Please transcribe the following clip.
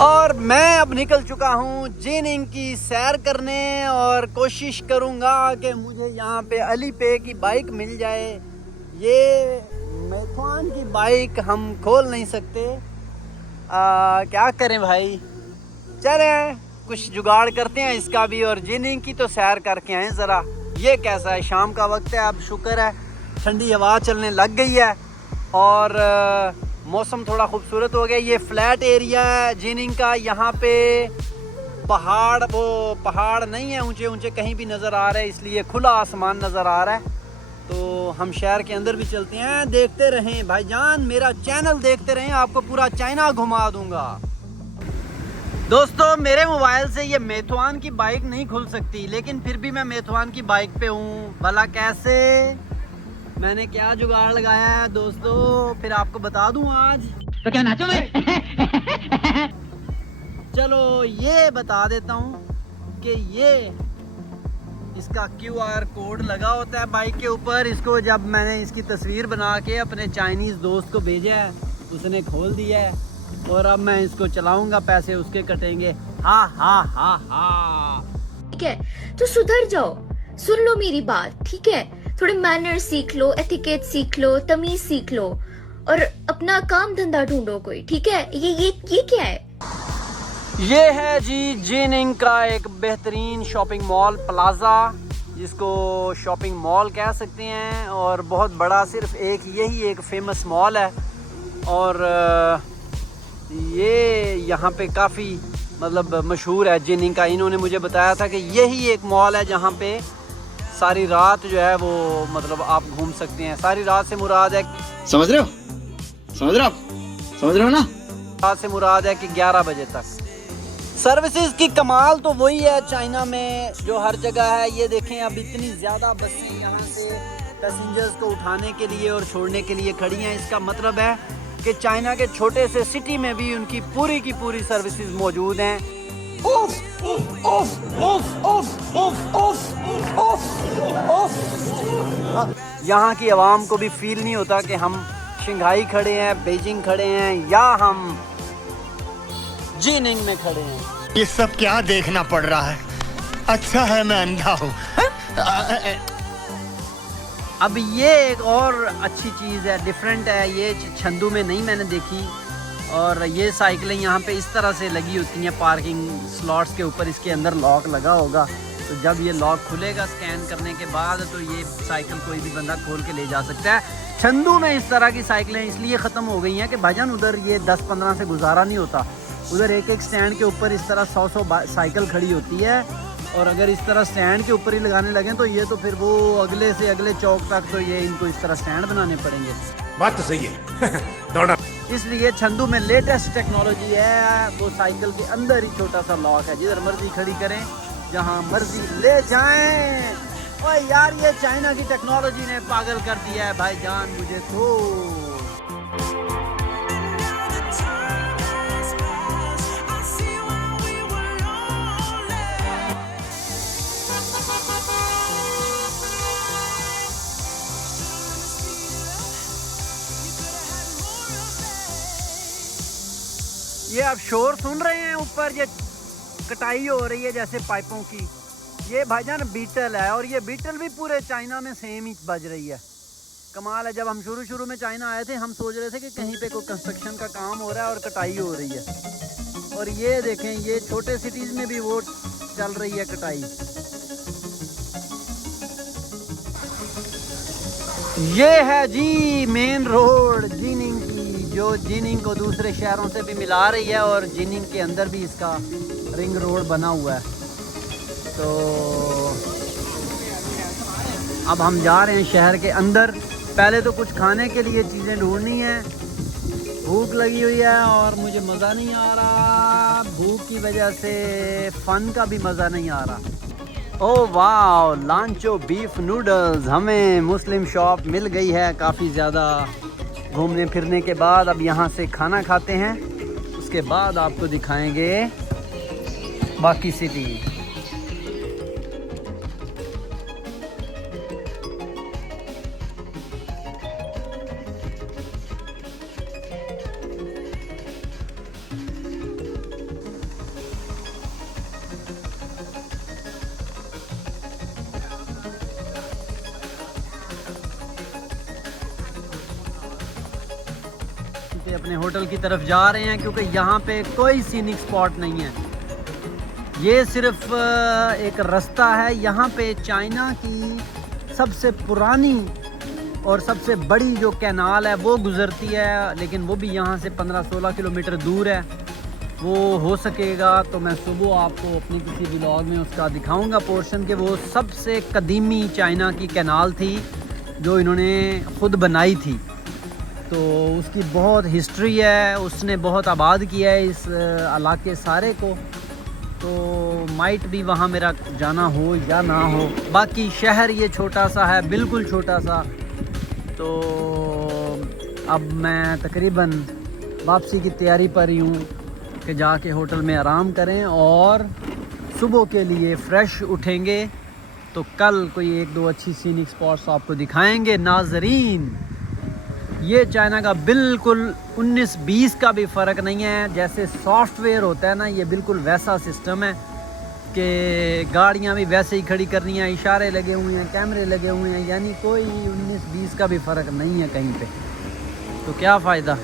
और मैं अब निकल चुका हूँ जिनिंग की सैर करने और कोशिश करूँगा कि मुझे यहाँ पे अली पे की बाइक मिल जाए। ये मैथॉन की बाइक हम खोल नहीं सकते, क्या करें भाई। चलें कुछ जुगाड़ करते हैं इसका भी और जिनिंग की तो सैर करके आए ज़रा। ये कैसा है, शाम का वक्त है, अब शुक्र है ठंडी हवा चलने लग गई है और मौसम थोड़ा खूबसूरत हो गया। ये फ्लैट एरिया है जिनिंग का, यहाँ पे पहाड़ नहीं है ऊंचे ऊंचे कहीं भी नज़र आ रहे हैं, इसलिए खुला आसमान नज़र आ रहा है। तो हम शहर के अंदर भी चलते हैं, देखते रहें भाईजान, मेरा चैनल देखते रहें, आपको पूरा चाइना घुमा दूंगा। दोस्तों मेरे मोबाइल से ये मैथॉन की बाइक नहीं खुल सकती, लेकिन फिर भी मैं मैथॉन की बाइक पे हूँ। भला कैसे, मैंने क्या जुगाड़ लगाया है दोस्तों, फिर आपको बता दूं आज। तो क्या नाचो मैं? चलो ये बता देता हूँ कि ये इसका QR कोड लगा होता है बाइक के ऊपर। इसको जब मैंने इसकी तस्वीर बना के अपने चाइनीज़ दोस्त को भेजा है, उसने खोल दिया है और अब मैं इसको चलाऊंगा, पैसे उसके कटेंगे। हा हा हा हा। ठीक है तो सुधर जाओ, सुन लो मेरी बात, ठीक है? थोड़े मैनर सीख लो, एथिकेट सीख लो, तमीज सीख लो और अपना काम धंधा ढूंढो कोई, ठीक है? ये क्या है? ये है जी जिनिंग का एक बेहतरीन शॉपिंग मॉल प्लाजा, जिसको शॉपिंग मॉल कह सकते हैं, और बहुत बड़ा, सिर्फ यही एक फेमस मॉल है। और ये यहाँ पे काफ़ी मतलब मशहूर है जिनिंग का। इन्होंने मुझे बताया था कि यही एक मॉल है जहाँ पे सारी रात जो है वो मतलब आप घूम सकते हैं। सारी रात से मुराद है, समझ रहे हो ना, रात से मुराद है कि 11 बजे तक। सर्विसेज की कमाल तो वही है चाइना में जो हर जगह है। ये देखें अब इतनी ज़्यादा बसें यहाँ से पैसेंजर्स को उठाने के लिए और छोड़ने के लिए खड़ी हैं। इसका मतलब है कि चाइना के छोटे से सिटी में भी उनकी पूरी की पूरी सर्विसेज मौजूद हैं। यहाँ की आवाम को भी फील नहीं होता कि हम शंघाई खड़े हैं, बीजिंग खड़े हैं या हम जिनिंग में खड़े हैं। ये सब क्या देखना पड़ रहा है? अच्छा है मैं अंधा हूँ। अब ये एक और अच्छी चीज़ है, डिफरेंट है, ये चंदू में नहीं मैंने देखी। और ये साइकिलें यहाँ पे इस तरह से लगी होती हैं पार्किंग स्लॉट्स के ऊपर, इसके अंदर लॉक लगा होगा, तो जब ये लॉक खुलेगा स्कैन करने के बाद तो ये साइकिल कोई भी बंदा खोल के ले जा सकता है। चंदू में इस तरह की साइकिलें इसलिए ख़त्म हो गई हैं कि भाईजान उधर ये 10-15 से गुजारा नहीं होता। उधर एक एक स्टैंड के ऊपर इस तरह 100 साइकिल खड़ी होती है, और अगर इस तरह स्टैंड के ऊपर ही लगाने लगें तो ये तो फिर वो अगले से अगले चौक तक तो ये इनको इस तरह स्टैंड बनाने पड़ेंगे। बात तो सही है। दौड़ा। इसलिए चंदू में लेटेस्ट टेक्नोलॉजी है, वो साइकिल के अंदर ही छोटा सा लॉक है, जिधर मर्जी खड़ी करें, जहाँ मर्जी ले जाएं। ओए यार ये चाइना की टेक्नोलॉजी ने पागल कर दिया है भाईजान मुझे तो। ये आप शोर सुन रहे हैं ऊपर, ये कटाई हो रही है जैसे पाइपों की। ये भाईजान बीटल है, और ये बीटल भी पूरे चाइना में सेम ही बज रही है। कमाल है, जब हम शुरू में चाइना आए थे हम सोच रहे थे कि कहीं पे कोई कंस्ट्रक्शन का काम हो रहा है और कटाई हो रही है, और ये देखें ये छोटे सिटीज़ में भी वो चल रही है कटाई। ये है जी मेन रोड जिनिंग की, जो जिनिंग को दूसरे शहरों से भी मिला रही है, और जिनिंग के अंदर भी इसका रिंग रोड बना हुआ है। तो अब हम जा रहे हैं शहर के अंदर। पहले तो कुछ खाने के लिए चीज़ें ढूंढनी है, भूख लगी हुई है और मुझे मज़ा नहीं आ रहा, भूख की वजह से फ़न का भी मज़ा नहीं आ रहा। ओह वाह, लांचो बीफ नूडल्स, हमें मुस्लिम शॉप मिल गई है काफ़ी ज़्यादा घूमने फिरने के बाद। अब यहाँ से खाना खाते हैं, उसके बाद आपको दिखाएंगे बाकी सिटी। अपने होटल की तरफ जा रहे हैं, क्योंकि यहाँ पे कोई सीनिक स्पॉट नहीं है। ये सिर्फ एक रास्ता है। यहाँ पे चाइना की सबसे पुरानी और सबसे बड़ी जो कैनाल है वो गुज़रती है, लेकिन वो भी यहाँ से 15-16 किलोमीटर दूर है। वो हो सकेगा तो मैं सुबह आपको अपनी किसी व्लॉग में उसका दिखाऊंगा पोर्शन के। वो सबसे कदीमी चाइना की कैनाल थी जो इन्होंने ख़ुद बनाई थी, तो उसकी बहुत हिस्ट्री है। उसने बहुत आबाद किया है इस इलाके सारे को, तो माइट भी वहाँ मेरा जाना हो या ना हो। बाकी शहर ये छोटा सा है, बिल्कुल छोटा सा। तो अब मैं तकरीबन वापसी की तैयारी पर ही हूँ कि जाके होटल में आराम करें और सुबह के लिए फ़्रेश उठेंगे, तो कल कोई 1-2 अच्छी सीनिक स्पॉट्स आपको दिखाएंगे। नाज़रीन, ये चाइना का बिल्कुल 19-20 का भी फ़र्क नहीं है। जैसे सॉफ्टवेयर होता है ना, ये बिल्कुल वैसा सिस्टम है कि गाड़ियाँ भी वैसे ही खड़ी करनी है, इशारे लगे हुए हैं, कैमरे लगे हुए हैं, यानी कोई 19-20 का भी फ़र्क नहीं है कहीं पे। तो क्या फ़ायदा।